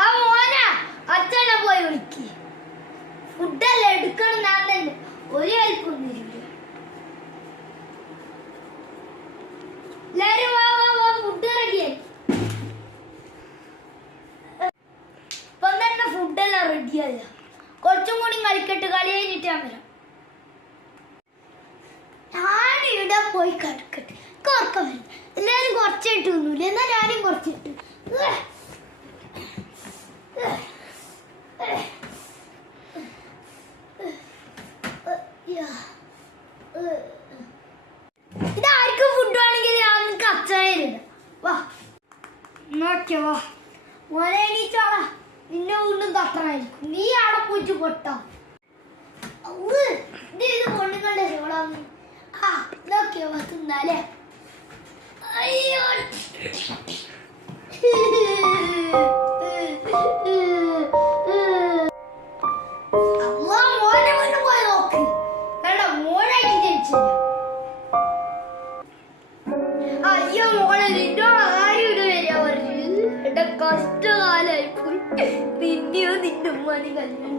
ആ മോനാ അച്ഛനെ പോയി വിളിക്ക്. ഫുഡെല്ലാം എടുക്കണം ഞാൻ തന്നെ. ഒരു ഹെൽപ്പൊന്നും ഇല്ല. എല്ലാരും വാ വാ വാ, ഫുഡ് റെഡിയായി. ഇപ്പം തന്നെ ഫുഡെല്ലാം റെഡിയായ. കുറച്ചും കൂടി കളിക്കട്ട്, കളി കഴിഞ്ഞിട്ട് ഞാൻ വരാം. ഞാനിവിടെ പോയി കിടക്കട്ടെ. ഉറക്കം വരും. എല്ലാരും കുറച്ചിട്ട് ഒന്നുമില്ല, എന്നാ ഞാനും കുറച്ചിട്ട്. ഇതാർക്കും ഫുഡ് വേണമെങ്കിൽ നിങ്ങൾക്ക് അച്ഛനില്ല. വാ നോക്കിയോ, വാ മോനെ എണീച്ചോളാ. നിന്നെ വീണ്ടും തട്ടണായിരിക്കും. നീ അവിടെ പോയിട്ട് പൊട്ടാ. ഇത് പൊണ്ണുങ്ങളുടെ ചോളാന്ന്. ആ നോക്കിയോ, തിന്നാലേ. അയ്യോ മോനെ മുന്നേ പോയി നോക്ക്. വേണ്ട, മോനായിട്ട് ജനിച്ചില്ല. അയ്യോ മോളെ, നിന്നോ ആരുടെ വരിക പറഞ്ഞു. എന്റെ കഷ്ടകാലായി പോയി. നിന്നെയോ നിന്റെ ഉമ്മാനെ കല്യാണം